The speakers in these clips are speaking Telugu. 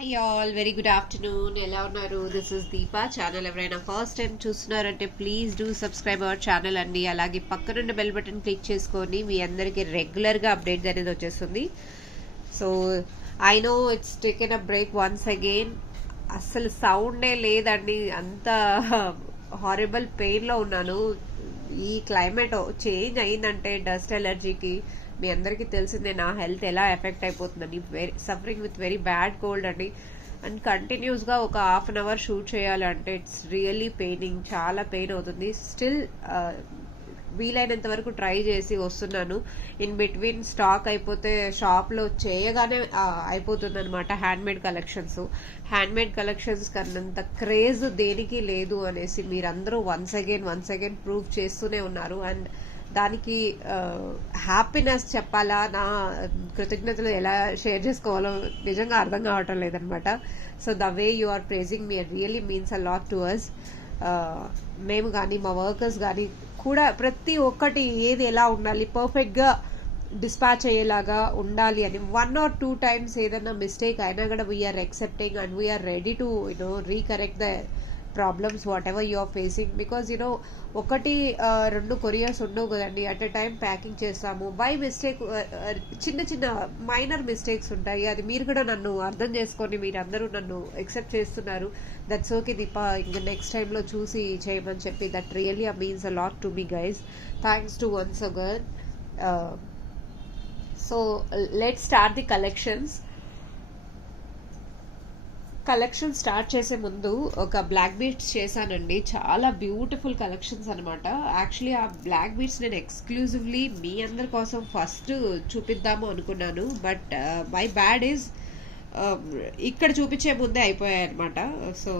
Hi all, very good afternoon. ఎలా ఉన్నారు? This is Deepa. ఛానల్ ఎవరైనా ఫస్ట్ టైం చూస్తున్నారంటే please do subscribe our channel అండి. అలాగే పక్కనున్న బెల్ బటన్ క్లిక్ చేసుకొని మీ అందరికీ రెగ్యులర్గా అప్డేట్ అనేది వచ్చేస్తుంది. So I know it's taken a break once again. అస్సలు సౌండే లేదండి, అంత హారబుల్ పెయిన్లో ఉన్నాను. ఈ క్లైమేట్ చేంజ్ అయిందంటే డస్ట్ ఎలర్జీకి మీ అందరికీ తెలిసిందే నా హెల్త్ ఎలా ఎఫెక్ట్ అయిపోతుందని. Suffering with very bad cold అండి. అండ్ కంటిన్యూస్గా ఒక హాఫ్ అన్ అవర్ షూట్ చేయాలంటే ఇట్స్ రియల్లీ పెయినింగ్, చాలా పెయిన్ అవుతుంది. స్టిల్ వీలైనంత వరకు ట్రై చేసి వస్తున్నాను. ఇన్ బిట్వీన్ స్టాక్ అయిపోతే షాప్లో చేయగానే అయిపోతుంది అనమాట. హ్యాండ్మేడ్ కలెక్షన్స్ కన్నంత క్రేజ్ దేనికి లేదు అనేసి మీరందరూ వన్స్ అగైన్ ప్రూవ్ చేస్తూనే ఉన్నారు. అండ్ దానికి హ్యాపీనెస్ చెప్పాలా, నా కృతజ్ఞతలు ఎలా షేర్ చేసుకోవాలో నిజంగా అర్థం కావటం లేదనమాట. So the way you are praising me really means a lot to us. మేము కానీ మా వర్కర్స్ కానీ కూడా ప్రతి ఒక్కటి ఏది ఎలా ఉండాలి, పర్ఫెక్ట్గా డిస్పాచ్ అయ్యేలాగా ఉండాలి అని 1 or 2 times ఏదైనా మిస్టేక్ అయినా కూడా we are accepting and we are ready to recorrect the problems whatever you are facing. Because ఒకటి రెండు కొరియర్స్ ఉండవు కదండి. అట్ ఎ టైం ప్యాకింగ్ చేస్తాము. బై మిస్టేక్ చిన్న మైనర్ మిస్టేక్స్ ఉంటాయి. అది మీరు కూడా నన్ను అర్థం చేసుకొని మీరందరూ నన్ను యాక్సెప్ట్ చేస్తున్నారు. దట్స్ ఓకే దీపా, ఇంకా నెక్స్ట్ టైంలో చూసి చేయమని చెప్పి that really means a lot to me guys. Thanks to once again. So let's start the collection start చేసే ముందు ఒక బ్లాక్ బీడ్స్ చేశానండి. చాలా బ్యూటిఫుల్ కలెక్షన్స్ అనమాట. యాక్చువల్లీ ఆ బ్లాక్ బీడ్స్ నేను ఎక్స్క్లూజివ్లీ మీ అందరి కోసం ఫస్ట్ చూపిద్దాము అనుకున్నాను. బట్ మై బ్యాడ్ ఈజ్ ఇక్కడ చూపించే ముందే అయిపోయాయి అనమాట. సో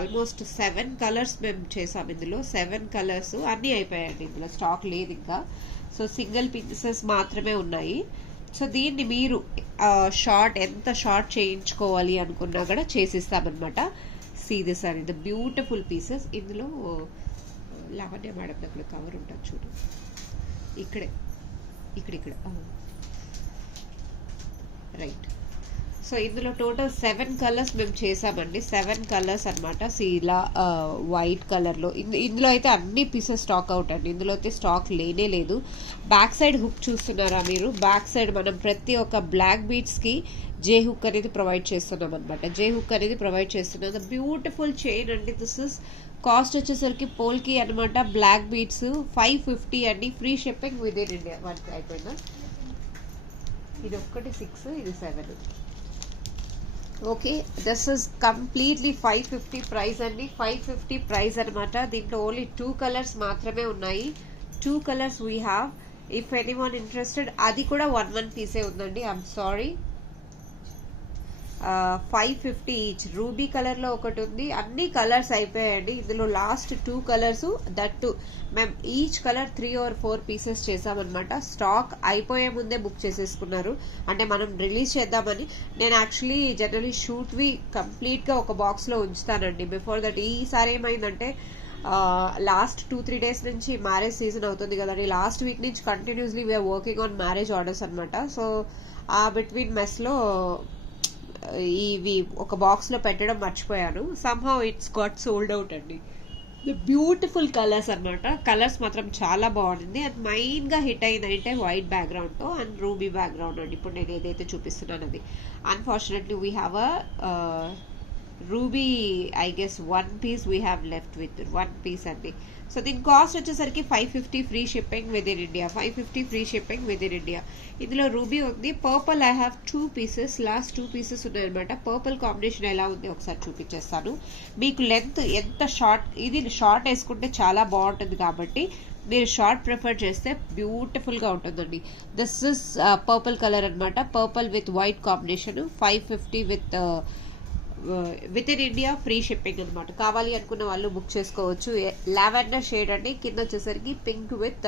ఆల్మోస్ట్ 7 కలర్స్ మేము చేసాం. ఇందులో 7 కలర్స్ అన్నీ అయిపోయాయండి. ఇందులో స్టాక్ లేదు ఇంకా. సో సింగిల్ పీసెస్ మాత్రమే ఉన్నాయి. సో దీన్ని మీరు ఎంత షార్ట్ చేయించుకోవాలి అనుకున్నా కూడా చేసిస్తామన్నమాట. See this are the beautiful pieces. ఇందులో లావణ్య మేడం దగ్గర కవర్ ఉంటుంది చూడు, ఇక్కడ రైట్. సో ఇందులో టోటల్ 7 కలర్స్ మేము చేసామండి. 7 కలర్స్ అనమాట. ఇలా వైట్ కలర్లో ఇందులో అయితే అన్ని పీసెస్ స్టాక్ అవుట్ అండి. ఇందులో అయితే స్టాక్ లేనే లేదు. బ్యాక్ సైడ్ హుక్ చూస్తున్నారా మీరు? బ్యాక్ సైడ్ మనం ప్రతి ఒక్క బ్లాక్ బీడ్స్కి జే హుక్ అనేది ప్రొవైడ్ చేస్తున్నాం అనమాట. ద బ్యూటిఫుల్ చైన్ అండి. దిస్ ఇస్ కాస్ట్ వచ్చేసరికి పోల్కి అనమాట. బ్లాక్ బీడ్స్ 550 అండి. Free shipping within India. One అయిపోయిందా? ఇది ఒక్కటి 6, ఇది 7. Okay, this is completely 550 price అండి. 550 ప్రైస్ అనమాట. దీంట్లో ఓన్లీ 2 కలర్స్ మాత్రమే ఉన్నాయి. 2 colours we have. If anyone interested, అది కూడా 1 పీసే ఉందండి. I'm sorry. 550 ఈచ్. రూబీ కలర్లో ఒకటి ఉంది. అన్ని కలర్స్ అయిపోయాయండి. ఇందులో లాస్ట్ 2 కలర్స్, దట్ మేము ఈచ్ కలర్ 3 or 4 పీసెస్ చేసామన్నమాట. స్టాక్ అయిపోయే ముందే బుక్ చేసేసుకున్నారు. అంటే మనం రిలీజ్ చేద్దామని. నేను యాక్చువల్లీ జనరలీ షూట్వి కంప్లీట్గా ఒక బాక్స్లో ఉంచుతానండి బిఫోర్ దట్. ఈసారి ఏమైందంటే లాస్ట్ 2-3 days నుంచి మ్యారేజ్ సీజన్ అవుతుంది కదండి. లాస్ట్ వీక్ నుంచి continuously we are working on marriage orders అనమాట. సో ఆ బిట్వీన్ మెస్లో ఇవి ఒక బాక్స్లో పెట్టడం మర్చిపోయాను. Somehow it's got sold out అండి. ద బ్యూటిఫుల్ కలర్స్ అనమాట. కలర్స్ మాత్రం చాలా బాగుంది. అది మెయిన్గా హిట్ అయిందంటే వైట్ బ్యాక్గ్రౌండ్తో అండ్ రూబీ బ్యాక్గ్రౌండ్ అండి. ఇప్పుడు నేను ఏదైతే చూపిస్తున్నాను అది. Unfortunately we have a ruby, I guess 1 piece we have left with 1 piece అండి. సో దీని కాస్ట్ వచ్చేసరికి 550 free shipping within India. 550 free shipping within India. ఇందులో రూబీ ఉంది. Purple I have 2 pieces. Last 2 pieces ఉన్నాయన్నమాట. పర్పుల్ కాంబినేషన్ ఎలా ఉంది ఒకసారి చూపించేస్తాను మీకు. లెంత్ ఎంత షార్ట్, ఇది షార్ట్ వేసుకుంటే చాలా బాగుంటుంది కాబట్టి మీరు షార్ట్ ప్రిఫర్ చేస్తే బ్యూటిఫుల్గా ఉంటుందండి. దిస్ ఇస్ పర్పుల్ కలర్ అనమాట. Purple with white combination. 550 with in India free shipping అనమాట. కావాలి అనుకున్న వాళ్ళు బుక్ చేసుకోవచ్చు. లావెండర్ షేడ్ అండి. కింద వచ్చేసరికి pink with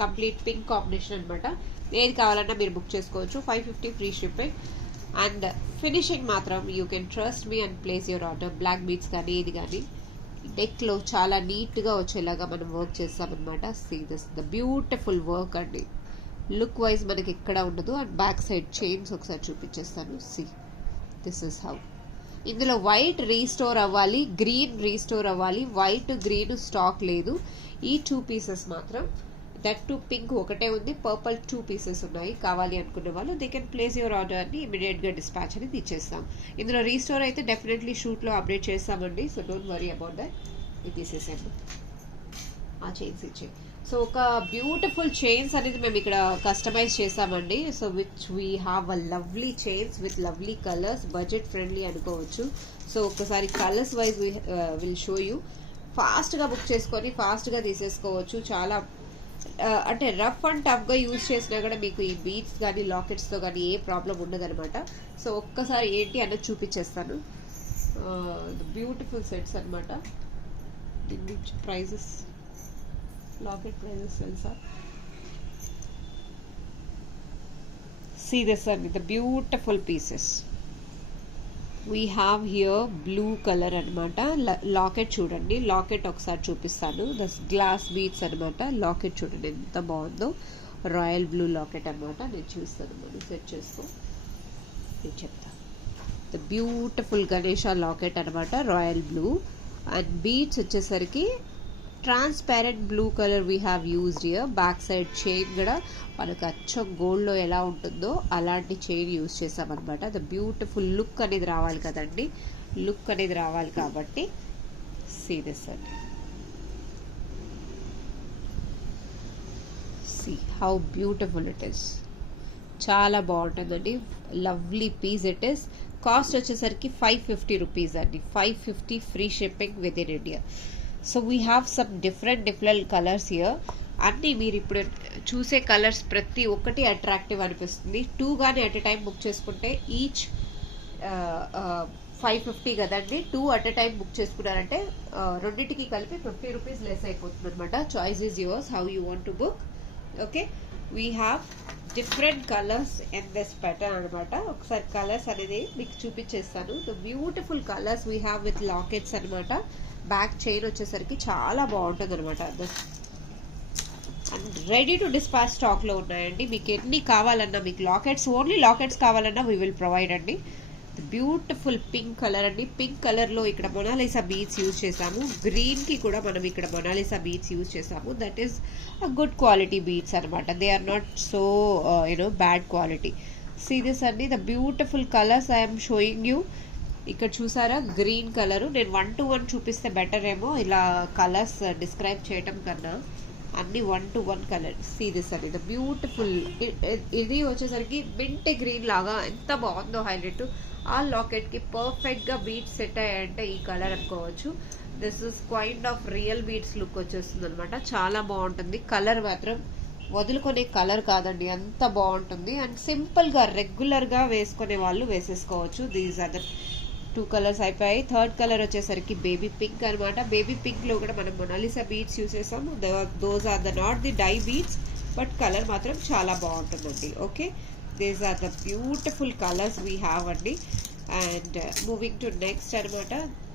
complete pink combination అనమాట. ఏది కావాలన్నా మీరు బుక్ చేసుకోవచ్చు. 550 ఫ్రీ షిప్పింగ్. అండ్ ఫినిషింగ్ మాత్రం you can trust me and place your order. Black beads కానీ ఏది కానీ నెక్లో చాలా నీట్గా వచ్చేలాగా మనం వర్క్ చేస్తామన్నమాట. See this the beautiful work అండి. లుక్ వైజ్ మనకి ఎక్కడ ఉండదు. అండ్ బ్యాక్ సైడ్ చైన్స్ ఒకసారి చూపించేస్తాను. సీ దిస్ ఇస్ హౌ ఇందులో వైట్ రీస్టోర్ అవ్వాలి, గ్రీన్ రీస్టోర్ అవ్వాలి. వైట్ గ్రీన్ స్టాక్ లేదు. ఈ 2 పీసెస్ మాత్రం, దట్ టు పింక్ ఒకటే ఉంది, పర్పుల్ 2 పీసెస్ ఉన్నాయి. కావాలి అనుకునే వాళ్ళు they can place your order అని ఇమీడియట్గా డిస్పాచ్ అనేది ఇచ్చేస్తాం. ఇందులో రీస్టోర్ అయితే డెఫినెట్లీ షూట్లో అప్డేట్ చేస్తామండి. So don't worry about that. ఈ పీసెస్ ఏమో ఆ చైన్స్ ఇచ్చే. సో ఒక బ్యూటిఫుల్ చైన్స్ అనేది మేము ఇక్కడ కస్టమైజ్ చేసామండి. So which we have a lovely chains with lovely colours, budget friendly అనుకోవచ్చు. సో ఒకసారి colours wise will show you. ఫాస్ట్గా బుక్ చేసుకొని ఫాస్ట్గా తీసేసుకోవచ్చు. చాలా అంటే రఫ్ అండ్ టఫ్గా యూజ్ చేసినా కూడా మీకు ఈ బీడ్స్ కానీ లాకెట్స్తో కానీ ఏ ప్రాబ్లం ఉండదనమాట. సో ఒక్కసారి ఏంటి అన్నది చూపించేస్తాను. బ్యూటిఫుల్ సెట్స్ అనమాట. దీని ప్రైజెస్, locket prices తెలుసా? See this one with the beautiful pieces. We have here blue color అనమాట. లాకెట్ చూడండి, లాకెట్ ఒకసారి చూపిస్తాను. ద గ్లాస్ బీడ్స్ అనమాట. లాకెట్ చూడండి ఎంత బాగుందో. రాయల్ బ్లూ లాకెట్ అనమాట. నేను చూస్తాను, మనం సెట్ చేసుకో, నేను చెప్తాను. ద బ్యూటిఫుల్ గణేష లాకెట్ అనమాట, రాయల్ బ్లూ. అండ్ బీడ్స్ వచ్చేసరికి transparent blue colour we have used here. Back side chain కూడా మనకు అచ్చం గోల్డ్లో ఎలా ఉంటుందో అలాంటి చైన్ యూజ్ చేసామన్నమాట. ద బ్యూటిఫుల్ లుక్ అనేది రావాలి కదండి, లుక్ అనేది రావాలి కాబట్టి సీ దిస్ అండి. See how beautiful it is. చాలా బాగుంటుందండి. Lovely piece it is. Cost వచ్చేసరికి 550 రూపీస్ అండి. 550 free shipping within India. So we have some different colours here. అన్నీ మీరు ఇప్పుడు చూసే కలర్స్ ప్రతి ఒక్కటి అట్రాక్టివ్ అనిపిస్తుంది. 2 కానీ అట్ ఎ టైం బుక్ చేసుకుంటే ఈచ్ 550 కదండి. 2 అట్ ఎ టైం బుక్ చేసుకున్నారంటే రెండింటికి కలిపి 50 రూపీస్ లెస్ అయిపోతుంది అనమాట. Choice is yours, how you want to book. Okay, we have different colours in this pattern అనమాట. ఒకసారి కలర్స్ అనేది మీకు చూపించేస్తాను. The beautiful colours we have with lockets అనమాట. బ్యాక్ చైన్ వచ్చేసరికి చాలా బాగుంటుంది అనమాట. అండ్ రెడీ టు డిస్పాచ్ స్టాక్లో ఉన్నాయండి. మీకు ఎన్ని కావాలన్నా, మీకు లాకెట్స్, ఓన్లీ లాకెట్స్ కావాలన్నా వీ విల్ ప్రొవైడ్ అండి. బ్యూటిఫుల్ పింక్ కలర్ అండి. పింక్ కలర్లో ఇక్కడ మొనాలిసా బీడ్స్ యూజ్ చేసాము. గ్రీన్కి కూడా మనం ఇక్కడ మొనాలిసా బీడ్స్ యూజ్ చేసాము. That is a good quality beads అనమాట. They are not so bad quality. See this అండి, the beautiful colours I'm showing you. ఇక్కడ చూసారా గ్రీన్ కలరు. నేను 1 to 1 చూపిస్తే బెటర్ ఏమో, ఇలా కలర్స్ డిస్క్రైబ్ చేయటం కన్నా అన్ని 1 to 1 కలర్. సీ దిస్ అండి, ద బ్యూటిఫుల్. ఇది వచ్చేసరికి మింట్ గ్రీన్ లాగా ఎంత బాగుందో హైలైట్. ఆ లాకెట్కి పర్ఫెక్ట్గా బీడ్స్ సెట్ అయ్యాయంటే ఈ కలర్ అనుకోవచ్చు. This is kind of real beads look వచ్చేస్తుంది అనమాట. చాలా బాగుంటుంది. కలర్ మాత్రం వదులుకునే కలర్ కాదండి, అంత బాగుంటుంది. అండ్ సింపుల్గా రెగ్యులర్గా వేసుకునే వాళ్ళు వేసేసుకోవచ్చు. దీస్ ఆర్ ద 2 కలర్స్ అయిపోయాయి. థర్డ్ కలర్ వచ్చేసరికి బేబీ పింక్ అనమాట. బేబీ పింక్లో కూడా మనం మొనాలిసా బీడ్స్ యూస్ చేసాము. Those are the not the dye beads, but colour మాత్రం చాలా బాగుంటుందండి. Okay, these are the beautiful colours we have అండి. అండ్ మూవింగ్ టు నెక్స్ట్ అనమాట.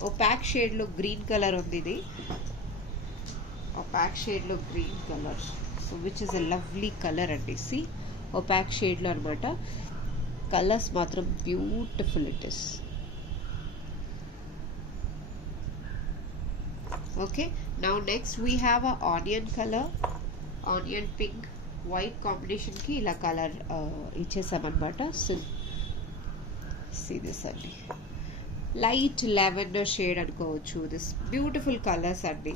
ఒపాక్ షేడ్లో గ్రీన్ కలర్ ఉంది. ఇది ఒపాక్ షేడ్లో green colour, so which is a lovely colour అండి. సి ఒపాక్ షేడ్లో అనమాట. కలర్స్ మాత్రం beautiful it is. Okay, now next we have a onion color, onion pink white combination ki ila color ichesam anamata. So see this andy, light lavender shade anukochu. This beautiful colors andy.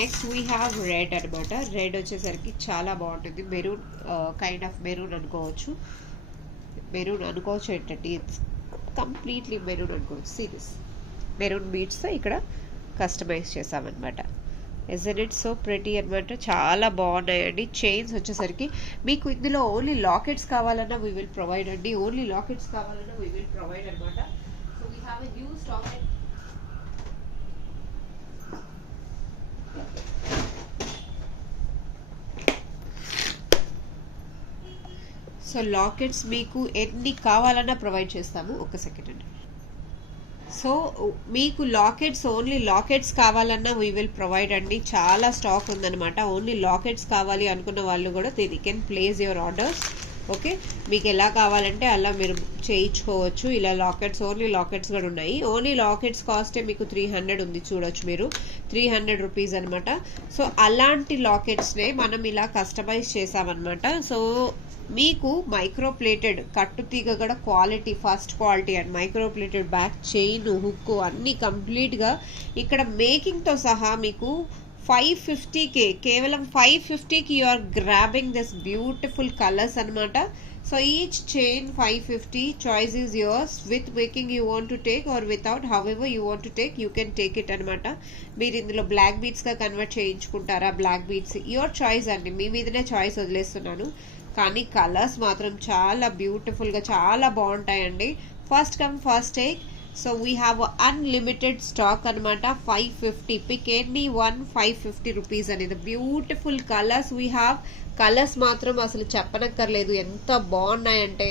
Next we have red anamata. Red vachesariki chaala baaguntundi. Maroon kind of maroon anukochu. Maroon anukochu entandi, it's completely maroon anukochu. See this maroon beads తో ఇక్కడ కస్టమైజ్ చేసామన్నమాట. ఇజంట్ ఇట్ సో ప్రెటీ అనమాట. చాలా బాగున్నాయండి. చైన్స్ వచ్చేసరికి మీకు ఇందులో ఓన్లీ లాకెట్స్ కావాలన్నా వీ విల్ ప్రొవైడ్ అండి. ఓన్లీ లాకెట్స్ కావాలన్నా వీ విల్ ప్రొవైడ్ అనమాట. So we have a new stock. So lockets మీకు ఎన్ని కావాలన్నా ప్రొవైడ్ చేస్తాము. ఒక సెకండ్ అండి. సో మీకు లాకెట్స్, ఓన్లీ లాకెట్స్ కావాలన్నా వీ విల్ ప్రొవైడ్ అండి. చాలా స్టాక్ ఉందన్నమాట. ఓన్లీ లాకెట్స్ కావాలి అనుకున్న వాళ్ళు కూడా they can place your orders. Okay, మీకు ఎలా కావాలంటే అలా మీరు చేయించుకోవచ్చు. ఇలా లాకెట్స్, ఓన్లీ లాకెట్స్ కూడా ఉన్నాయి. ఓన్లీ లాకెట్స్ కాస్టే మీకు 300 ఉంది, చూడొచ్చు మీరు, 300 రూపీస్ అనమాట. సో అలాంటి లాకెట్స్నే మనం ఇలా కస్టమైజ్ చేసామన్నమాట. సో మీకు మైక్రో ప్లేటెడ్ కట్టు తీగ కూడా quality, first quality and micro plated back chain, hook అన్నీ కంప్లీట్గా ఇక్కడ మేకింగ్తో సహా మీకు 550K, కేవలం 550కి you are grabbing this beautiful colours అనమాట. So each chain 550, choice is yours. With making you want to take or without, however you want to take, you can take it అనమాట. మీరు ఇందులో బ్లాక్ బీడ్స్గా కన్వర్ట్ చేయించుకుంటారా, బ్లాక్ బీడ్స్ యువర్ చాయిస్ అండి, మీ మీదనే చాయిస్ వదిలేస్తున్నాను. కానీ కలర్స్ మాత్రం చాలా బ్యూటిఫుల్గా చాలా బాగుంటాయండి. First come first take. So we have unlimited stock అనమాట. 550, పిక్ ఎనీ వన్, 550 రూపీస్ అనేది. Beautiful colours we have. Colours మాత్రం అసలు చెప్పనక్కర్లేదు, ఎంత బాగున్నాయంటే.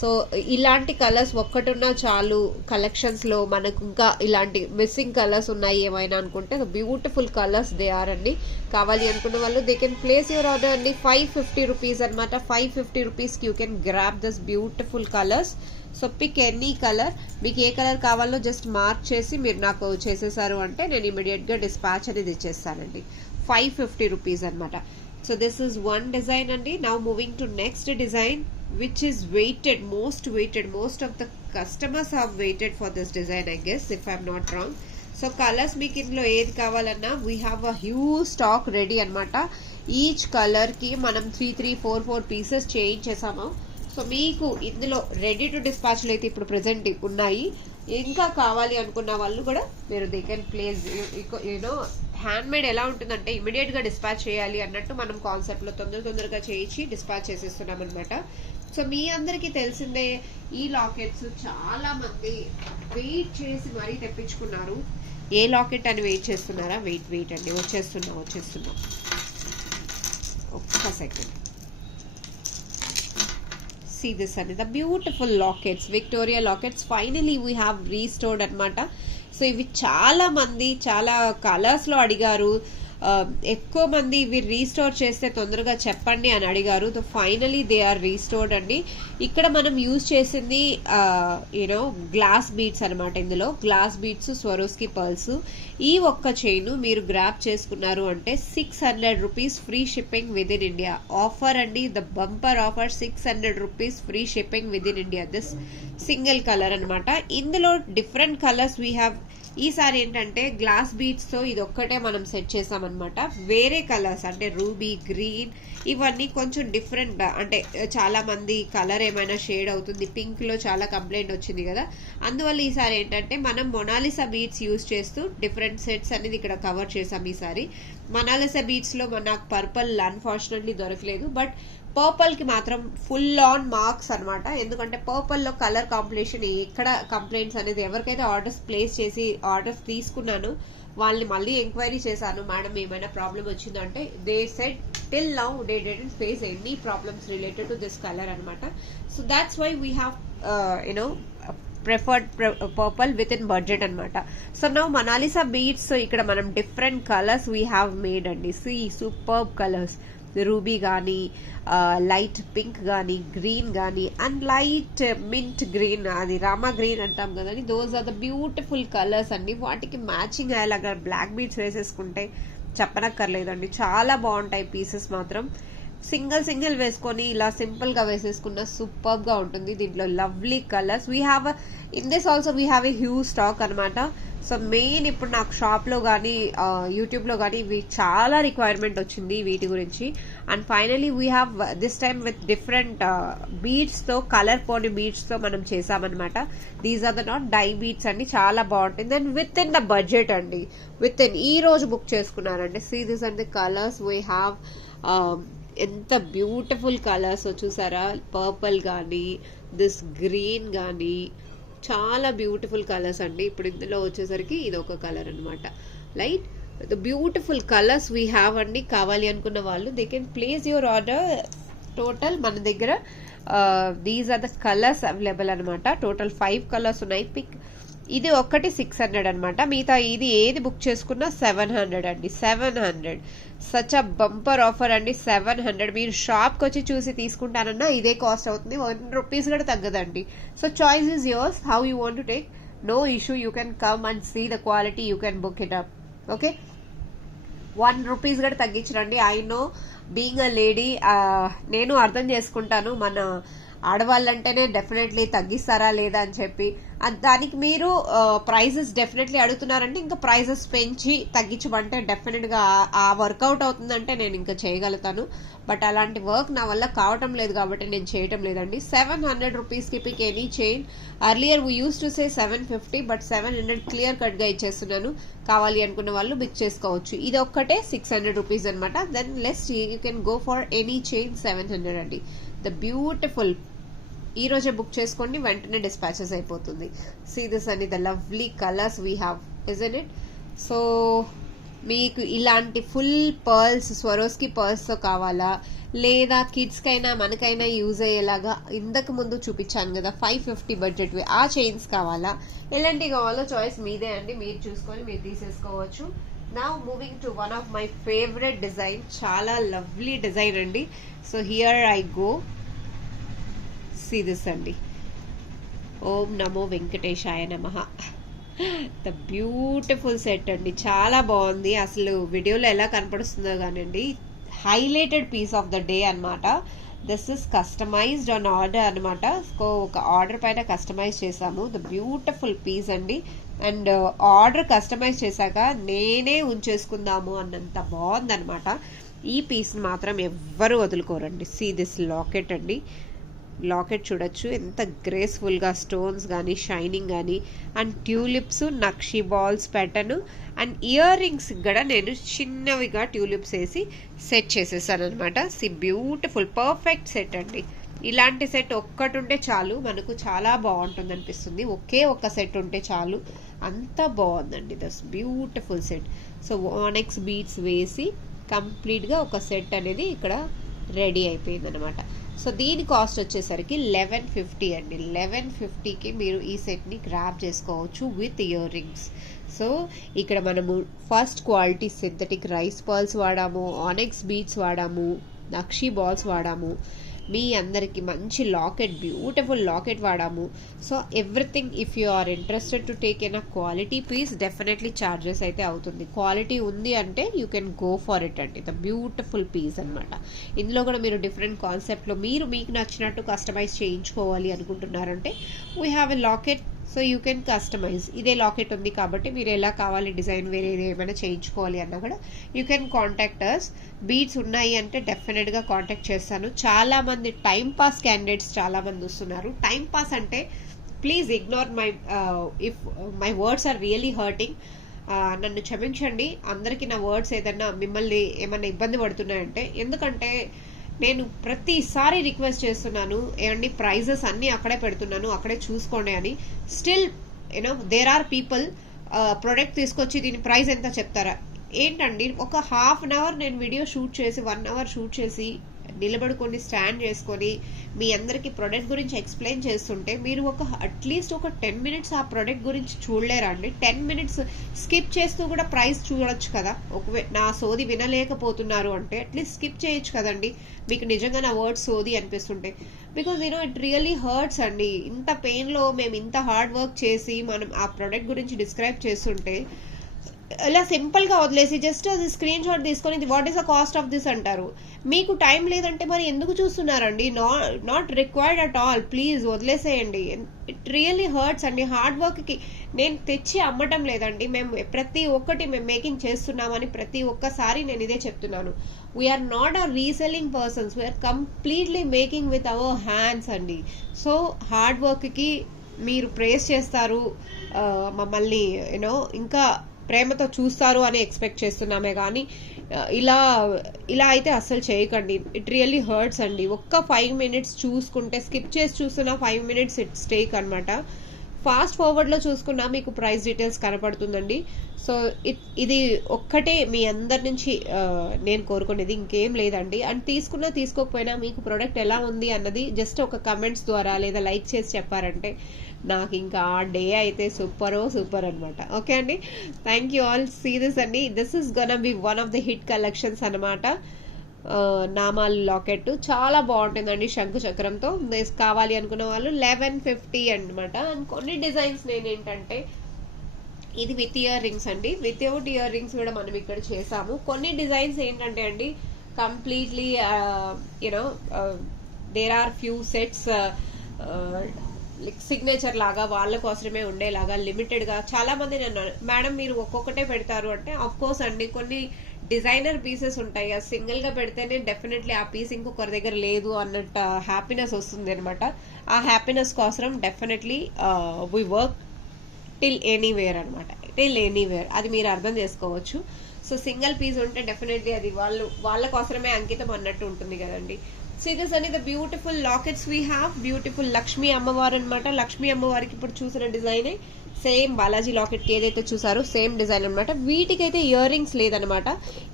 సో ఇలాంటి కలర్స్ ఒక్కటున్నా చాలు కలెక్షన్స్లో. మనకు ఇంకా ఇలాంటి మిస్సింగ్ కలర్స్ ఉన్నాయి ఏమైనా అనుకుంటే, బ్యూటిఫుల్ కలర్స్ దే ఆర్ అండి. కావాలి అనుకున్న వాళ్ళు they can place your order అండి. 550 రూపీస్ అనమాట. 550 రూపీస్కి you can grab this beautiful colours. So pick any colour, మీకు ఏ కలర్ కావాలో జస్ట్ మార్క్ చేసి మీరు నాకు చేసేసారు అంటే నేను ఇమీడియట్గా డిస్పాచ్ అనేది ఇచ్చేస్తానండి. 550 రూపీస్ అనమాట. So this is one design అండి. Now moving to next design which is weighted, most weighted. Most of the customers have waited for this design, I guess, if I'm not wrong. So colours మీకు ఇందులో ఏది కావాలన్నా we have a huge stock ready అనమాట. ఈచ్ కలర్కి మనం 3, 4 పీసెస్ చేయించేసాము. సో మీకు ఇందులో రెడీ టు డిస్పాచ్లు అయితే ఇప్పుడు ప్రెసెంట్ ఉన్నాయి. ఇంకా కావాలి అనుకున్న వాళ్ళు కూడా మీరు they can place. You know hand made ఎలా ఉంటుందంటే ఇమీడియట్గా డిస్పాచ్ చేయాలి అన్నట్టు మనం కాన్సెప్ట్లో తొందరగా చేయించి డిస్పాచ్ చేసేస్తున్నాం అనమాట. సో మీ అందరికీ తెలిసిందే ఈ లాకెట్స్ చాలా మంది వెయిట్ చేసి మరీ తెప్పించుకున్నారు. ఏ లాకెట్ అని వెయిట్ చేస్తున్నారా? వెయిట్ అండి, వచ్చేస్తున్నాం. ఒక్క second. See this and the beautiful lockets, Victoria lockets. Finally we have restored anamata. So ivi chaala mandi chaala colors lo adigaru. ఎక్కువ మంది ఇవి రీస్టోర్ చేస్తే తొందరగా చెప్పండి అని అడిగారు. So finally they are restored అండి. ఇక్కడ మనం యూజ్ చేసింది యూనో గ్లాస్ బీడ్స్ అనమాట. ఇందులో గ్లాస్ బీడ్స్, స్వరోస్కి పర్ల్స్. ఈ ఒక్క చైన్ మీరు గ్రాప్ చేసుకున్నారు అంటే 600 rupees free shipping within India. Offer అండి, the bumper offer, 600 rupees free shipping within India. This single colour అనమాట. ఇందులో డిఫరెంట్ కలర్స్ వీ హ్యావ్. ఈసారి ఏంటంటే గ్లాస్ బీడ్స్తో ఇది ఒక్కటే మనం సెట్ చేసామన్నమాట. వేరే కలర్స్ అంటే రూబీ, గ్రీన్, ఇవన్నీ కొంచెం డిఫరెంట్. అంటే చాలా మంది కలర్ ఏమైనా షేడ్ అవుతుంది, పింక్లో చాలా కంప్లైంట్ వచ్చింది కదా, అందువల్ల ఈసారి ఏంటంటే మనం మొనాలిసా బీడ్స్ యూజ్ చేస్తూ డిఫరెంట్ సెట్స్ అనేది ఇక్కడ కవర్ చేసాం. ఈసారి మొనాలిసా బీడ్స్లో నాకు పర్పుల్ అన్ఫార్చునేట్లీ దొరకలేదు, బట్ పర్పుల్కి మాత్రం ఫుల్ ఆన్ మార్క్స్ అనమాట. ఎందుకంటే పర్పుల్లో కలర్ కాంబినేషన్ ఎక్కడ కంప్లైంట్స్ అనేది, ఎవరికైతే ఆర్డర్స్ ప్లేస్ చేసి ఆర్డర్స్ తీసుకున్నాను వాళ్ళని మళ్ళీ ఎంక్వైరీ చేశాను, మేడం ఏమైనా ప్రాబ్లం వచ్చిందంటే they said till now they didn't face any problems related to this colour అనమాట. So that's why we have preferred purple within budget అనమాట. సో నౌ మొనాలిసా బీడ్స్ ఇక్కడ మనం different colours we have made అండి. సీ సూపర్బ్ కలర్స్, రూబీ కానీ, లైట్ పింక్ కానీ, గ్రీన్ కానీ, అండ్ లైట్ మింట్ గ్రీన్, అది రామా గ్రీన్ అంటాం కదండి. Those are the beautiful colours అండి. వాటికి మ్యాచింగ్ అయ్యేలాగా బ్లాక్ బీడ్స్ వేసేసుకుంటే చెప్పనక్కర్లేదండి, చాలా బాగుంటాయి పీసెస్ మాత్రం. సింగిల్ వేసుకొని ఇలా సింపుల్గా వేసేసుకున్న సూపర్గా ఉంటుంది. దీంట్లో lovely colours we have in this also we have a huge stock అనమాట. సో మెయిన్ ఇప్పుడు నాకు షాప్లో కానీ యూట్యూబ్లో కానీ ఇవి చాలా రిక్వైర్మెంట్ వచ్చింది వీటి గురించి. And finally we have this time with different బీడ్స్తో, కలర్ పోని బీడ్స్తో మనం చేసామన్నమాట. These are the not dye beads అండి, చాలా బాగుంటుంది. And within the budget అండి, విత్ ఇన్ ఈ రోజు బుక్ చేసుకున్నారండి. See this and the colours we have. ఎంత బ్యూటిఫుల్ కలర్స్ చూసారా, పర్పుల్ కానీ, దిస్ గ్రీన్ కానీ, చాలా బ్యూటిఫుల్ కలర్స్ అండి. ఇప్పుడు ఇందులో వచ్చేసరికి ఇది ఒక కలర్ అనమాట, light the beautiful colours we have అండి. కావాలి అనుకున్న వాళ్ళు they can place your order. Total మన దగ్గర these are the colours available అనమాట. టోటల్ 5 కలర్స్ ఉన్నాయి. పిక్ ఇది ఒక్కటి 600 అనమాట. మిగతా ఇది ఏది బుక్ చేసుకున్నా 700 అండి. 700 సచ్ అ బంపర్ ఆఫర్ అండి. 700 మీరు షాప్కి వచ్చి చూసి తీసుకుంటానన్నా ఇదే కాస్ట్ అవుతుంది. 1 రూపీస్ కూడా తగ్గదండి. So choice is yours, how you want to take, no issue. You can come and see the quality, you can book it up. Okay, 1 rupees కూడా తగ్గించరండి. I know, being a lady, నేను అర్థం చేసుకుంటాను మన ఆడవాళ్ళంటేనే డెఫినెట్లీ తగ్గిస్తారా లేదా అని చెప్పి. దానికి మీరు ప్రైజెస్ డెఫినెట్లీ అడుగుతున్నారంటే ఇంకా ప్రైజెస్ పెంచి తగ్గించమంటే డెఫినెట్గా ఆ వర్కౌట్ అవుతుందంటే నేను ఇంకా చేయగలుగుతాను. బట్ అలాంటి వర్క్ నా వల్ల కావటం లేదు కాబట్టి నేను చేయటం లేదండి. 700 రూపీస్కి pick any chain. Earlier we use to say 750, but 700 clear కట్గా ఇచ్చేస్తున్నాను. కావాలి అనుకున్న వాళ్ళు బిక్ చేసుకోవచ్చు. ఇది ఒక్కటే 600 రూపీస్ అనమాట. Then less you can go for any chain 700 అండి. ద బ్యూటిఫుల్, ఈ రోజే బుక్ చేసుకోండి, వెంటనే డిస్పాచెస్ అయిపోతుంది. సీ దిస్ అండి, the lovely colours we have, isn't it? So మీకు ఇలాంటి ఫుల్ పర్ల్స్, స్వరోస్కి పర్ల్స్తో కావాలా, లేదా కిడ్స్కైనా మనకైనా యూజ్ అయ్యేలాగా ఇంతకు ముందు చూపించాను కదా 550 బడ్జెట్ ఆ చైన్స్ కావాలా, ఎలాంటివి కావాలో చాయిస్ మీదే అండి. మీరు చూసుకొని మీరు తీసేసుకోవచ్చు. Now moving to one of my favourite design, చాలా లవ్లీ డిజైన్ అండి. So here I go, see this అండి. ఓం నమో వెంకటేశాయ నమః. ద బ్యూటిఫుల్ సెట్ అండి, చాలా బాగుంది. అసలు వీడియోలో ఎలా కనపడుస్తుందో కానండి, highlighted piece of the day అనమాట. This is customised on order అనమాట. సో ఒక ఆర్డర్ పైన కస్టమైజ్ చేసాము. ద బ్యూటిఫుల్ పీస్ అండి. అండ్ ఆర్డర్ కస్టమైజ్ చేశాక నేనే ఉంచేసుకుందాము అన్నంత బాగుందనమాట. ఈ పీస్ని మాత్రం ఎవ్వరూ వదులుకోరండి. సీ దిస్ లాకెట్ అండి. లాకెట్ చూడొచ్చు ఎంత గ్రేస్ఫుల్గా, స్టోన్స్ కానీ షైనింగ్ కానీ, and tulips, nakshi balls pattern, and earrings కూడా నేను చిన్నవిగా ట్యూలిప్స్ వేసి సెట్ చేసేసాను అనమాట. సి బ్యూటిఫుల్ పర్ఫెక్ట్ సెట్ అండి. ఇలాంటి సెట్ ఒక్కటి ఉంటే చాలు, మనకు చాలా బాగుంటుంది అనిపిస్తుంది. ఒకే ఒక్క సెట్ ఉంటే చాలు, అంత బాగుందండి. This beautiful set. So onyx beads వేసి కంప్లీట్గా ఒక సెట్ అనేది ఇక్కడ రెడీ అయిపోయింది అనమాట. సో దీని కాస్ట్ వచ్చేసరికి 1150 అండి. 1150కి మీరు ఈ సెట్ని గ్రాప్ చేసుకోవచ్చు విత్ ఇయర్ రింగ్స్. సో ఇక్కడ మనము first quality synthetic rice pearls వాడాము, ఆనెక్స్ బీడ్స్ వాడాము, నక్షి బాల్స్ వాడాము, మీ అందరికి మంచి లాకెట్, బ్యూటిఫుల్ లాకెట్ వాడాము. So everything, if you are interested to take an a quality piece, definitely charges అయితే అవుతుంది. క్వాలిటీ ఉంది అంటే you can go for it అండి. ద బ్యూటిఫుల్ పీస్ అనమాట. ఇందులో కూడా మీరు డిఫరెంట్ కాన్సెప్ట్లో మీకు నచ్చినట్టు కస్టమైజ్ చేయించుకోవాలి అనుకుంటున్నారంటే we have a locket. So you can customise. ఇదే లాకెట్ ఉంది కాబట్టి మీరు ఎలా కావాలి డిజైన్ వేరే ఏమైనా చేయించుకోవాలి అన్నా కూడా you can contact us. Beads ఉన్నాయి అంటే డెఫినెట్గా కాంటాక్ట్ చేస్తాను. చాలామంది టైం పాస్ క్యాండిడేట్స్ చాలామంది వస్తున్నారు. టైం పాస్ అంటే please ignore my, if my words are really hurting, నన్ను క్షమించండి. అందరికీ నా వర్డ్స్ ఏదన్నా మిమ్మల్ని ఏమన్నా ఇబ్బంది పడుతున్నాయంటే, ఎందుకంటే నేను ప్రతిసారి రిక్వెస్ట్ చేస్తున్నాను, ఏమండి ప్రైజెస్ అన్నీ అక్కడే పెడుతున్నాను, అక్కడే చూసుకోండి అని. Still you know there are people product తీసుకొచ్చి దీని ప్రైస్ ఎంత చెప్తారా ఏంటండి. ఒక హాఫ్ అన్ అవర్ నేను వీడియో షూట్ చేసి 1 అవర్ షూట్ చేసి నిలబడుకొని స్టాండ్ చేసుకొని మీ అందరికీ ప్రోడక్ట్ గురించి ఎక్స్ప్లెయిన్ చేస్తుంటే మీరు అట్లీస్ట్ ఒక 10 మినిట్స్ ఆ ప్రోడక్ట్ గురించి చూడలేరా అండి? 10 మినిట్స్ స్కిప్ చేస్తూ కూడా ప్రైస్ చూడొచ్చు కదా. ఒకవేళ నా సోది వినలేకపోతున్నారు అంటే అట్లీస్ట్ స్కిప్ చేయొచ్చు కదండి, మీకు నిజంగా నా వర్డ్స్ సోది అనిపిస్తుంటే. బికాజ్ ఇట్ రియలీ హర్ట్స్ అండి. ఇంత పెయిన్లో మేము ఇంత హార్డ్ వర్క్ చేసి మనం ఆ ప్రోడక్ట్ గురించి డిస్క్రైబ్ చేస్తుంటే ఇలా సింపుల్గా వదిలేసి జస్ట్ అది స్క్రీన్ షాట్ తీసుకొని what is the cost of this అంటారు. మీకు టైం లేదంటే మరి ఎందుకు చూస్తున్నారండి? Not required at all. Please వదిలేసేయండి. ఇట్ రియల్లీ హర్ట్స్ అండి. హార్డ్ వర్క్కి నేను తెచ్చి అమ్మటం లేదండి, మేము ప్రతి ఒక్కటి మేము మేకింగ్ చేస్తున్నామని ప్రతి ఒక్కసారి నేను ఇదే చెప్తున్నాను. We are not a reselling persons, we are completely making with our hands అండి. సో హార్డ్ వర్క్కి మీరు ప్రేస్ చేస్తారు, మమ్మల్ని ఇంకా ప్రేమతో చూస్తారు అని ఎక్స్పెక్ట్ చేస్తున్నామే కానీ ఇలా అయితే అస్సలు చేయకండి. ఇట్ రియల్లీ హర్ట్స్ అండి. ఒక్క 5 మినిట్స్ చూసుకుంటే, స్కిప్ చేసి చూస్తున్న 5 మినిట్స్ ఇట్స్ టేక్ అనమాట. ఫాస్ట్ ఫార్వర్డ్లో చూసుకున్నా మీకు ప్రైస్ డీటెయిల్స్ కనపడుతుందండి. సో ఇది ఒక్కటే మీ అందరి నుంచి నేను కోరుకునేది, ఇంకేం లేదండి. అండ్ తీసుకున్నా తీసుకోకపోయినా మీకు ప్రోడక్ట్ ఎలా ఉంది అన్నది జస్ట్ ఒక కమెంట్స్ ద్వారా లేదా లైక్ చేసి చెప్పారంటే నాకు ఇంకా ఆ డే అయితే సూపర్ అనమాట. ఓకే అండి, thank you all. See this అండి, this is gonna be one of the hit collections అనమాట. నామాల్ లాకెట్ చాలా బాగుంటుందండి, శంకు చక్రంతో. కావాలి అనుకున్న వాళ్ళు 1150 అనమాట. అండ్ కొన్ని డిజైన్స్ నేనేంటంటే ఇది విత్ ఇయర్ రింగ్స్ అండి, వితౌట్ ఇయర్ రింగ్స్ కూడా మనం ఇక్కడ చేసాము. కొన్ని డిజైన్స్ ఏంటంటే అండి completely you know there are few sets signature లాగా వాళ్ళ కోసమే ఉండేలాగా లిమిటెడ్గా చాలా మంది నన్ను మేడం మీరు ఒక్కొక్కటే పెడతారు అంటే, ఆఫ్ కోర్స్ అండి కొన్ని డిజైనర్ పీసెస్ ఉంటాయి, అది సింగిల్ గా పెడితేనే డెఫినెట్లీ ఆ పీస్ ఇంకొకరి దగ్గర లేదు అన్నట్టు హ్యాపీనెస్ వస్తుంది అనమాట. ఆ హ్యాపీనెస్ కోసం definitely we work till anywhere అనమాట, టిల్ ఎనీవేర్, అది మీరు అర్థం చేసుకోవచ్చు. సో సింగిల్ పీస్ ఉంటే డెఫినెట్లీ అది వాళ్ళ కోసమే అంకితం అన్నట్టు ఉంటుంది కదండి. సో దిస్ అని the beautiful lockets we have, beautiful Lakshmi అమ్మవారు అనమాట. లక్ష్మీ అమ్మవారికి ఇప్పుడు చూసిన డిజైనే సేమ్ బాలాజీ లాకెట్ కి ఏదైతే చూసారో సేమ్ డిజైన్ అనమాట. వీటికైతే ఇయర్ రింగ్స్ లేదనమాట.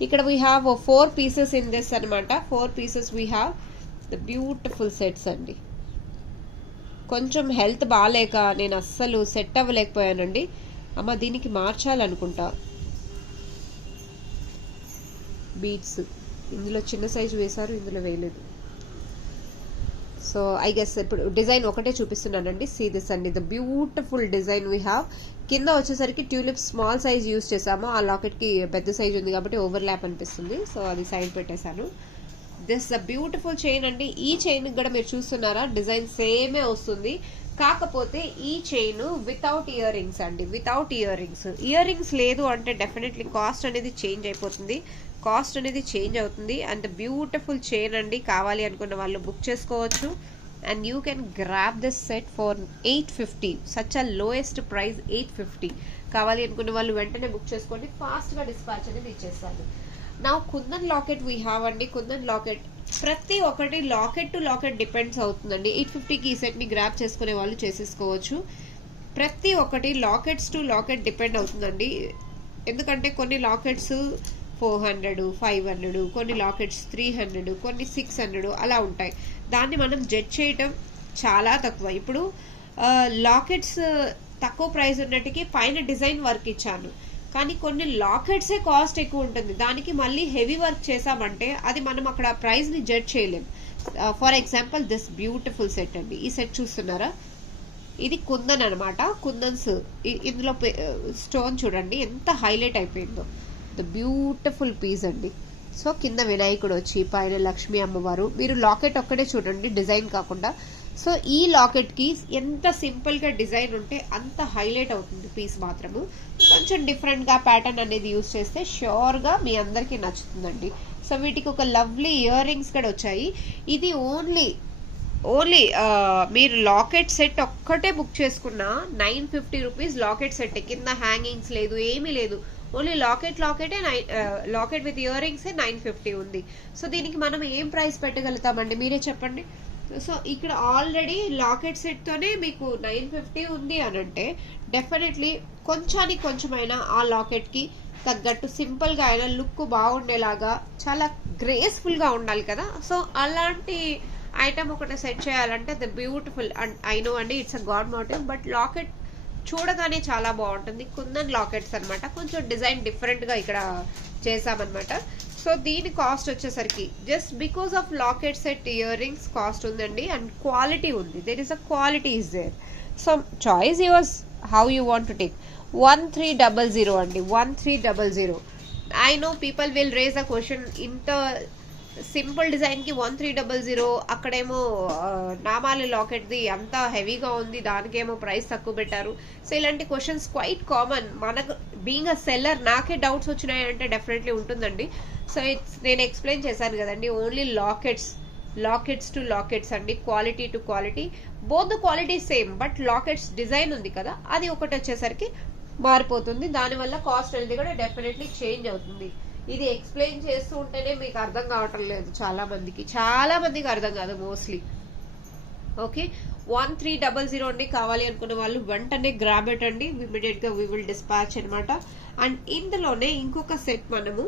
ఇక్కడ we have 4 pieces in this అనమాట. 4 pieces we have the beautiful sets అండి. కొంచెం హెల్త్ బాగాలేక నేను అస్సలు సెట్ అవ్వలేకపోయానండి. అమ్మ దీనికి మార్చాలనుకుంటా బీట్స్, ఇందులో చిన్న సైజు వేశారు, ఇందులో వేయలేదు. సో ఐ గెస్ ఇప్పుడు డిజైన్ ఒకటే చూపిస్తున్నానండి. సీ దిస్ అండి, the beautiful design we have. కింద వచ్చేసరికి ట్యూలిప్ స్మాల్ సైజ్ యూస్ చేసాము, ఆ లాకెట్ కి పెద్ద సైజ్ ఉంది కాబట్టి ఓవర్ ల్యాప్ అనిపిస్తుంది, సో అది సైడ్ పెట్టేశాను. దిస్ ద బ్యూటిఫుల్ చైన్ అండి. ఈ చైన్ కూడా మీరు చూస్తున్నారా డిజైన్ సేమే వస్తుంది, కాకపోతే ఈ చైన్ వితౌట్ ఇయర్ రింగ్స్ అండి, without ear rings. Ear rings లేదు అంటే డెఫినెట్లీ కాస్ట్ అనేది చేంజ్ అయిపోతుంది, కాస్ట్ అనేది చేంజ్ అవుతుంది. అండ్ బ్యూటిఫుల్ చైన్ అండి, కావాలి అనుకున్న వాళ్ళు బుక్ చేసుకోవచ్చు. And you can grab this set for 850, such a lowest price 850. కావాలి అనుకున్న వాళ్ళు వెంటనే బుక్ చేసుకోండి, ఫాస్ట్ గా డిస్పాచ్ అనేది ఇచ్చేస్తాను. నా కుందన్ లాకెట్ వీ హ్యావ్ అండి. కుందన్ లాకెట్ ప్రతి ఒక్కటి లాకెట్ టు లాకెట్ డిపెండ్స్ అవుతుందండి. 850కి ఈ సెట్ ని గ్రాప్ చేసుకునే వాళ్ళు చేసేసుకోవచ్చు. ప్రతి ఒక్కటి లాకెట్స్ టు లాకెట్ డిపెండ్ అవుతుందండి. ఎందుకంటే కొన్ని లాకెట్స్ 400, 500, కొన్ని లాకెట్స్ 300, కొన్ని 600 అలా ఉంటాయి. దాన్ని మనం జడ్జ్ చేయటం చాలా తక్కువ. ఇప్పుడు లాకెట్స్ తక్కువ ప్రైస్ ఉన్నట్టుకి పైన డిజైన్ వర్క్ ఇచ్చాను, కానీ కొన్ని లాకెట్సే కాస్ట్ ఎక్కువ ఉంటుంది, దానికి మళ్ళీ హెవీ వర్క్ చేసామంటే అది మనం అక్కడ ప్రైస్ ని జడ్జ్ చేయలేం. For example this beautiful set అండి. ఈ సెట్ చూస్తున్నారా, ఇది కుందన్ అనమాట. కుందన్స్ ఇందులో స్టోన్ చూడండి ఎంత హైలైట్ అయిపోయిందో, ద బ్యూటిఫుల్ పీస్ అండి. సో కింద వినాయకుడు వచ్చి పైన లక్ష్మీ అమ్మవారు. మీరు లాకెట్ ఒక్కటే చూడండి డిజైన్ కాకుండా. సో ఈ లాకెట్ కి ఎంత సింపుల్ గా డిజైన్ ఉంటే అంత హైలైట్ అవుతుంది పీస్ మాత్రము. కొంచెం డిఫరెంట్ గా ప్యాటర్న్ అనేది యూజ్ చేస్తే ష్యూర్ గా మీ అందరికి నచ్చుతుందండి. సో వీటికి ఒక లవ్లీ ఇయర్ రింగ్స్ కూడా వచ్చాయి. ఇది ఓన్లీ మీరు లాకెట్ సెట్ ఒక్కటే బుక్ చేసుకున్న 950 రూపీస్ లాకెట్ సెట్. కింద హ్యాంగింగ్స్ లేదు, ఏమీ లేదు, only locket with ear rings 950 ఉంది. సో దీనికి మనం ఏం ప్రైస్ పెట్టగలుగుతామండి, మీరే చెప్పండి. సో ఇక్కడ ఆల్రెడీ లాకెట్ సెట్ తోనే మీకు 950 ఉంది అని అంటే డెఫినెట్లీ కొంచానికి కొంచెమైనా ఆ లాకెట్ కి తగ్గట్టు సింపుల్ గా అయినా లుక్ బాగుండేలాగా చాలా గ్రేస్ఫుల్ గా ఉండాలి కదా. సో అలాంటి ఐటమ్ ఒకటి సెట్ చేయాలంటే ద బ్యూటిఫుల్ ఐ నో అండి, it's a god motive, but locket చూడగానే చాలా బాగుంటుంది. కుందన్ లాకెట్స్ అనమాట, కొంచెం డిజైన్ డిఫరెంట్ గా ఇక్కడ చేసామన్నమాట. సో దీని కాస్ట్ వచ్చేసరికి just because of locket set earrings cost ఉందండి. అండ్ క్వాలిటీ ఉంది, there is a quality is there. So choice yours, how you want to take. 1300 అండి, 1300. I know people will raise a question, ఇంత సింపుల్ డిజైన్ కి 1300, అక్కడేమో నామాల లాకెట్ ది అంత హెవీగా ఉంది, దానికేమో ప్రైస్ తక్కువ పెట్టారు. సో ఇలాంటి క్వశ్చన్స్ క్వైట్ కామన్. మనకు బీయింగ్ అ సెల్లర్ నాకే డౌట్స్ వచ్చినాయంటే డెఫినెట్లీ ఉంటుందండి. సో నేను ఎక్స్ప్లెయిన్ చేశాను కదండి, ఓన్లీ లాకెట్స్ టు లాకెట్స్ అండి, quality to quality. Both the quality same, but lockets design ఉంది కదా, అది ఒకటి వచ్చేసరికి మారిపోతుంది. దానివల్ల కాస్ట్ అనేది కూడా డెఫినెట్లీ చేంజ్ అవుతుంది. ఇది ఎక్స్ప్లెయిన్ చేస్తూ ఉంటేనే మీకు అర్థం కావటం లేదు, చాలా మందికి అర్థం కాదు మోస్ట్లీ. ఓకే, 1300 అండి. కావాలి అనుకున్న వాళ్ళు వెంటనే గ్రాబ్ ఇట్ అండి, ఇమీడియట్ గా వి విల్ డిస్పాచ్ అనమాట. అండ్ ఇందులోనే ఇంకొక సెట్ మనము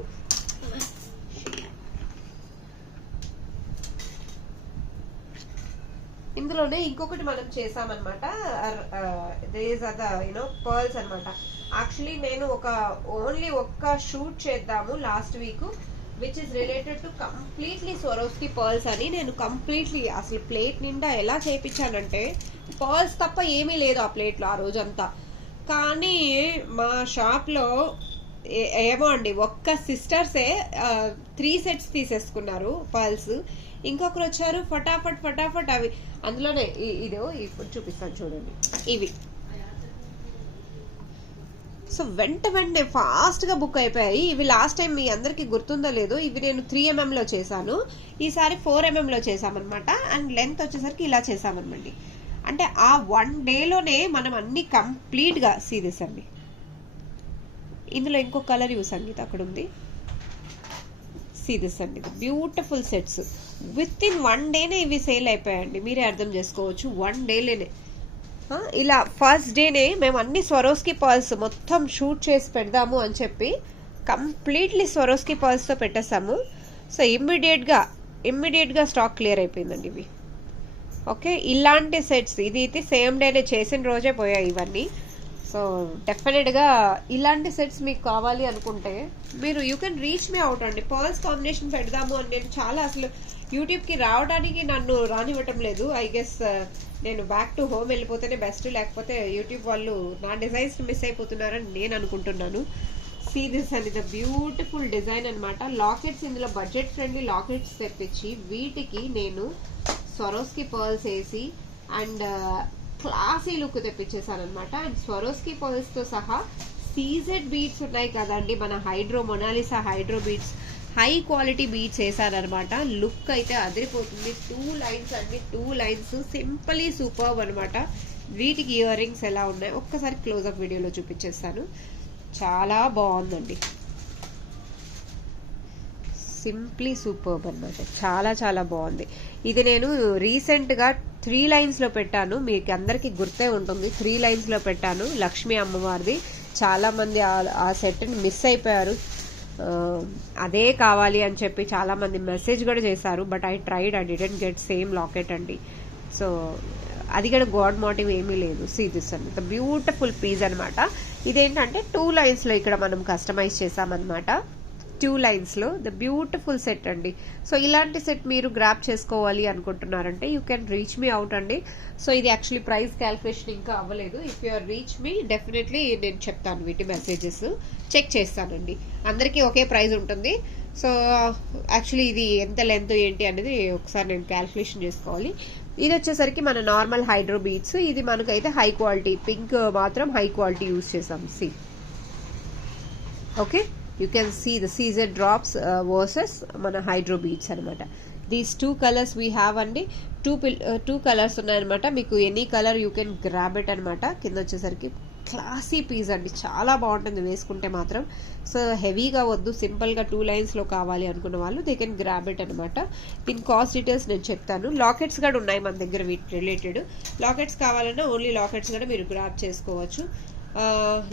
ఇందులోనే ఇంకొకటి మనం చేసామన్నమాట. దేస్ ఆర్ ద పర్ల్స్ అనమాట. యాక్చువల్లీ నేను ఓన్లీ ఒక్క షూట్ చేద్దాము last week which is related to completely Swarovski pearls అని. నేను కంప్లీట్లీ అసలు ప్లేట్ నిండా ఎలా చేయించానంటే పర్ల్స్ తప్ప ఏమీ లేదు ఆ ప్లేట్లో ఆ రోజంతా. కానీ మా షాప్లో ఏమో అండి, ఒక్క సిస్టర్సే 3 sets తీసేసుకున్నారు పర్ల్స్. ఇంకొకరు వచ్చారు ఫటాఫట్ అవి అందులోనే ఇదో ఇప్పుడు చూపిస్తాను చూడండి ఇవి. సో వెంటనే ఫాస్ట్ గా బుక్ అయిపోయాయి ఇవి. లాస్ట్ టైం మీ అందరికి గుర్తుందో లేదో, ఇవి నేను 3mm లో చేశాను, ఈసారి 4mm లో చేసామన్నమాట. అండ్ లెంత్ వచ్చేసరికి ఇలా చేసామన్నమాట. అంటే ఆ 1 డేలోనే మనం అన్ని కంప్లీట్ గా సీరియస్ అండి. ఇందులో ఇంకో కలర్ ఇవి సంగీత అక్కడ ఉంది, సీరియస్ అండి. బ్యూటిఫుల్ సెట్స్ విత్ ఇన్ 1 డేనే ఇవి సేల్ అయిపోయాయండి. మీరే అర్థం చేసుకోవచ్చు, 1 డేలేనే. ఇలా ఫస్ట్ డేనే మేము అన్ని స్వరోస్కి పర్ల్స్ మొత్తం షూట్ చేసి పెడదాము అని చెప్పి కంప్లీట్లీ స్వరోస్కి పర్ల్స్తో పెట్టేసాము. సో ఇమ్మీడియట్ గా స్టాక్ క్లియర్ అయిపోయిందండి ఇవి. ఓకే, ఇలాంటి సెట్స్ ఇది అయితే సేమ్ డేనే చేసిన రోజే పోయాయి ఇవన్నీ. సో డెఫినెట్గా ఇలాంటి సెట్స్ మీకు కావాలి అనుకుంటే మీరు you can reach me out అండి. పర్ల్స్ కాంబినేషన్ పెడదాము అని నేను చాలా అసలు యూట్యూబ్కి రావడానికి నన్ను రానివ్వటం లేదు. ఐ గెస్ నేను బ్యాక్ టు హోమ్ వెళ్ళిపోతేనే బెస్ట్, లేకపోతే యూట్యూబ్ వాళ్ళు నా డిజైన్స్ మిస్ అయిపోతున్నారని నేను అనుకుంటున్నాను. సీ దిస్ అండ్ ఇది బ్యూటిఫుల్ డిజైన్ అనమాట. లాకెట్స్ ఇందులో బడ్జెట్ ఫ్రెండ్లీ లాకెట్స్ తెప్పించి వీటికి నేను స్వరోస్కి పర్ల్స్ వేసి అండ్ క్లాసీ లుక్ తెప్పించేసాను అనమాట. అండ్ స్వరోస్కి పర్ల్స్ తో సహా సీజెడ్ బీడ్స్ ఉన్నాయి కదండి, మన Monalisa hydro beads, high quality beads వేసారనమాట. లుక్ అయితే అదిరిపోతుంది. 2 లైన్స్ అండి, 2 లైన్స్ సింపుల్లీ సూపర్బ్ అనమాట. వీటికి ఇయర్ రింగ్స్ ఎలా ఉన్నాయి ఒక్కసారి క్లోజ్అప్ వీడియోలో చూపించేస్తాను. చాలా బాగుందండి, సింప్లీ సూపర్బ్ అనమాట. చాలా బాగుంది. ఇది నేను రీసెంట్గా 3 లైన్స్లో పెట్టాను, మీకు అందరికీ గుర్తే ఉంటుంది. 3 లైన్స్లో పెట్టాను లక్ష్మీ అమ్మవారిది. చాలామంది ఆ సెట్ని మిస్ అయిపోయారు, అదే కావాలి అని చెప్పి చాలామంది మెసేజ్ కూడా చేశారు. But I didn't get same locket అండి. సో అది కూడా గాడ్ మోటివ్ ఏమీ లేదు. సీ దిస్ అండి, బ్యూటిఫుల్ పీస్ అనమాట. ఇదేంటంటే 2 లైన్స్లో ఇక్కడ మనం కస్టమైజ్ చేసామన్నమాట. 2 లైన్స్లో ద బ్యూటిఫుల్ సెట్ అండి. సో ఇలాంటి సెట్ మీరు గ్రాప్ చేసుకోవాలి అనుకుంటున్నారంటే you can reach me out అండి. సో ఇది యాక్చువల్లీ ప్రైస్ క్యాల్కులేషన్ ఇంకా అవ్వలేదు. If you are reach me definitely నేను చెప్తాను, వీటి మెసేజెస్ చెక్ చేస్తానండి. అందరికీ ఒకే ప్రైస్ ఉంటుంది. సో యాక్చువల్లీ ఇది ఎంత లెంత్ ఏంటి అనేది ఒకసారి నేను క్యాల్కులేషన్ చేసుకోవాలి. ఇది వచ్చేసరికి మన నార్మల్ హైడ్రో బీడ్స్. ఇది మనకైతే హై క్వాలిటీ పింక్ మాత్రం హై క్వాలిటీ యూజ్ చేసాం. See okay, you can see the CZ drops versus మన హైడ్రో బీడ్స్ అనమాట. దీస్ 2 కలర్స్ వీ హ్యావ్ అండి. 2 కలర్స్ ఉన్నాయన్నమాట. మీకు any colour you can grab it అనమాట. కింద వచ్చేసరికి క్లాసీ పీస్ అండి, చాలా బాగుంటుంది వేసుకుంటే మాత్రం. సో హెవీగా వద్దు, సింపుల్గా 2 లైన్స్లో కావాలి అనుకున్న వాళ్ళు దే కెన్ గ్రాబ్ ఇట్ అనమాట. దీని కాస్ట్ డీటెయిల్స్ నేను చెప్తాను. లాకెట్స్ కూడా ఉన్నాయి మన దగ్గర వీటి రిలేటెడ్. లాకెట్స్ కావాలన్నా ఓన్లీ లాకెట్స్ కూడా మీరు గ్రాబ్ చేసుకోవచ్చు.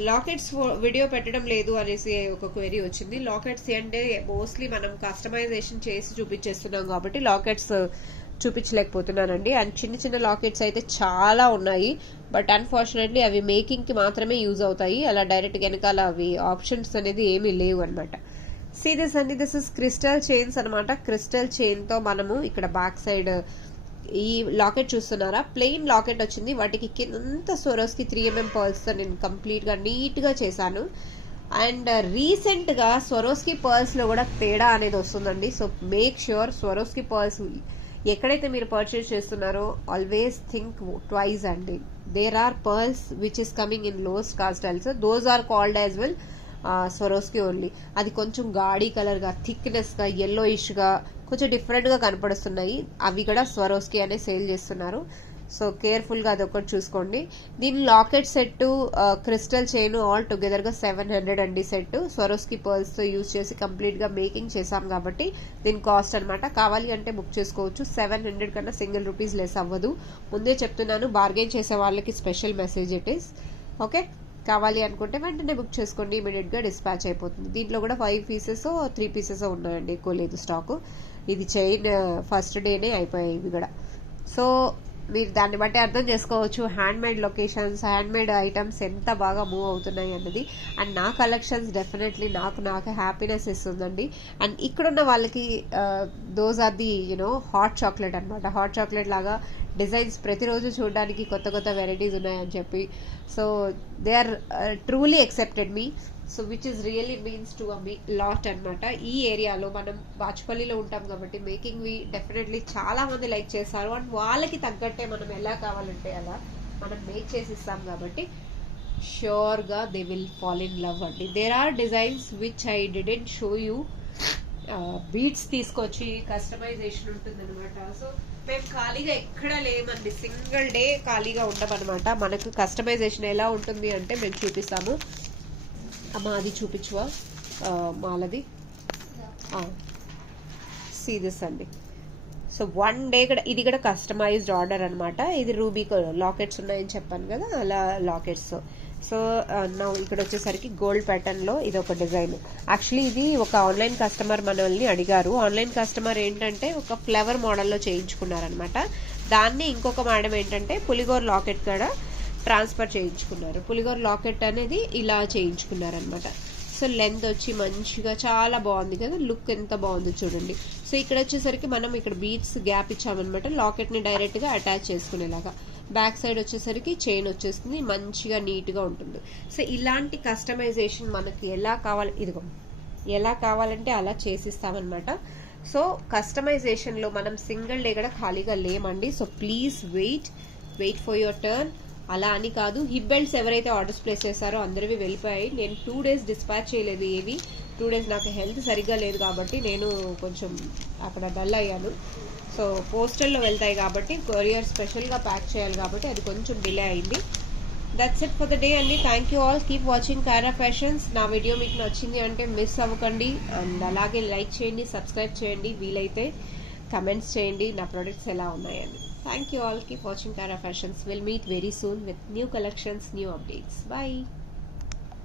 లాకెట్స్ వీడియో పెట్టడం లేదు అనేసి ఒక క్వెరీ వచ్చింది. లాకెట్స్ అంటే మోస్ట్లీ మనం కస్టమైజేషన్ చేసి చూపించేస్తున్నాం కాబట్టి లాకెట్స్ చూపించలేకపోతున్నానండి. అండ్ చిన్న లాకెట్స్ అయితే చాలా ఉన్నాయి, బట్ అన్ఫార్చునేట్లీ అవి మేకింగ్కి మాత్రమే యూజ్ అవుతాయి. అలా డైరెక్ట్ వెనకాల అవి ఆప్షన్స్ అనేది ఏమీ లేవు అనమాట. సీ దిస్ అండి, దిస్ ఇస్ క్రిస్టల్ చైన్స్ అనమాట. క్రిస్టల్ చైన్తో మనము ఇక్కడ బ్యాక్ సైడ్ ఈ లాకెట్ చూస్తున్నారా, ప్లెయిన్ లాకెట్ వచ్చింది. వాటికి కింద స్వరోస్కి 3mm పర్ల్స్తో నేను కంప్లీట్గా నీట్గా చేశాను. అండ్ రీసెంట్గా స్వరోస్కి పర్ల్స్లో కూడా తేడా అనేది వస్తుందండి. So make sure Swarovski pearls ఎక్కడైతే మీరు పర్చేస్ చేస్తున్నారో ఆల్వేస్ థింక్ ట్వైస్ అండి. There are pearls which is coming in lowest cost also, those are called as well Swarovski only. అది కొంచెం గాడీ కలర్గా థిక్నెస్గా ఎల్లోయిష్గా కొంచెం డిఫరెంట్గా కనపడుస్తున్నాయి. అవి కూడా స్వరోస్కి అనే సేల్ చేస్తున్నారు. సో కేర్ఫుల్గా అదొకటి చూసుకోండి. దీని locket set, crystal chain all టుగెదర్గా 700 అండి సెట్. స్వరోస్కి పర్ల్స్తో యూజ్ చేసి కంప్లీట్గా మేకింగ్ చేసాం కాబట్టి దీని కాస్ట్ అనమాట. కావాలి అంటే బుక్ చేసుకోవచ్చు. 700 కన్నా సింగిల్ రూపీస్ లెస్ అవ్వదు. ముందే చెప్తున్నాను, బార్గెన్ చేసే వాళ్ళకి special message it is. Okay, కావాలి అనుకుంటే వెంటనే బుక్ చేసుకోండి, ఇమీడియట్గా డిస్పాచ్ అయిపోతుంది. దీంట్లో కూడా 5 పీసెస్ 3 పీసెస్ ఉన్నాయండి, ఎక్కువ లేదు స్టాకు. ఇది చైన్ ఫస్ట్ డేనే అయిపోయాయి ఇవి కూడా. సో మీరు దాన్ని బట్టి అర్థం చేసుకోవచ్చు హ్యాండ్మేడ్ లొకేషన్స్, హ్యాండ్మేడ్ ఐటమ్స్ ఎంత బాగా మూవ్ అవుతున్నాయి అన్నది. అండ్ నా కలెక్షన్స్ డెఫినెట్లీ నాకు హ్యాపీనెస్ ఇస్తుందండి. అండ్ ఇక్కడున్న వాళ్ళకి those are the hot chocolate అనమాట. హాట్ చాక్లెట్ లాగా డిజైన్స్ ప్రతిరోజు చూడడానికి కొత్త కొత్త వెరైటీస్ ఉన్నాయని చెప్పి. So they are truly accepted me. So which is really means to a lot అనమాట. ఈ ఏరియాలో మనం బాచుపల్లిలో ఉంటాం కాబట్టి మేకింగ్వి డెఫినెట్లీ చాలా మంది లైక్ చేస్తారు. అండ్ వాళ్ళకి తగ్గట్టే మనం ఎలా కావాలంటే అలా మనం మేక్ చేసి ఇస్తాం కాబట్టి ష్యూర్గా they will fall in love అండి. There are designs which I didn't show you. బీడ్స్ తీసుకొచ్చి కస్టమైజేషన్ ఉంటుంది అనమాట. సో మేము ఖాళీగా ఎక్కడ లేమండి, సింగిల్ డే ఖాళీగా ఉండమన్నమాట. మనకు కస్టమైజేషన్ ఎలా ఉంటుంది అంటే మేము చూపిస్తాము. అమ్మ అది చూపించువా మాలది, సీరియస్ అండి. సో 1 డే కూడా ఇది కూడా కస్టమైజ్డ్ ఆర్డర్ అనమాట. ఇది రూబీ లాకెట్స్ ఉన్నాయని చెప్పాను కదా, అలా లాకెట్స్. సో నా ఇక్కడ వచ్చేసరికి గోల్డ్ ప్యాటర్న్లో ఇది ఒక డిజైన్. యాక్చువల్లీ ఇది ఒక ఆన్లైన్ కస్టమర్ మనల్ని అడిగారు. ఆన్లైన్ కస్టమర్ ఏంటంటే ఒక ఫ్లవర్ మోడల్లో చేయించుకున్నారనమాట. దాన్ని ఇంకొక మేడం ఏంటంటే పులిగోర లాకెట్ కూడా ట్రాన్స్ఫర్ చేయించుకున్నారు. పులిగోర లాకెట్ అనేది ఇలా చేయించుకున్నారనమాట. సో లెంత్ వచ్చి మంచిగా చాలా బాగుంది కదా, లుక్ ఎంత బాగుంది చూడండి. సో ఇక్కడ వచ్చేసరికి మనం ఇక్కడ బీడ్స్ గ్యాప్ ఇచ్చామన్నమాట, లాకెట్ని డైరెక్ట్గా అటాచ్ చేసుకునేలాగా. బ్యాక్ సైడ్ వచ్చేసరికి చైన్ వచ్చేస్తుంది, మంచిగా నీట్గా ఉంటుంది. సో ఇలాంటి కస్టమైజేషన్ మనకి ఎలా కావాలి, ఇదిగో ఎలా కావాలంటే అలా చేసిస్తామన్నమాట. సో కస్టమైజేషన్లో మనం సింగిల్ డే కూడా ఖాళీగా లేమండి. So please wait for your turn. అలా అని కాదు, హిప్ బెల్ట్స్ ఎవరైతే ఆర్డర్స్ ప్లేస్ చేస్తారో అందరివి వెళ్ళిపోయాయి. నేను 2 days డిస్పాచ్ చేయలేదు ఏవి. 2 days నాకు హెల్త్ సరిగ్గా లేదు కాబట్టి నేను కొంచెం అక్కడ డల్ అయ్యాను. సో పోస్టల్లో వెళ్తాయి కాబట్టి కొరియర్ స్పెషల్గా ప్యాక్ చేయాలి కాబట్టి అది కొంచెం డిలే అయింది. That's it for the day అండి. Thank you all, keep watching Kaira fashions. నా వీడియో మీకు నచ్చింది అంటే మిస్ అవ్వకండి. అండ్ అలాగే లైక్ చేయండి, సబ్స్క్రైబ్ చేయండి, వీలైతే కమెంట్స్ చేయండి నా ప్రొడక్ట్స్ ఎలా ఉన్నాయని. Thank you all. Keep watching Kara Fashions. We'll meet very soon with new collections, new updates. Bye.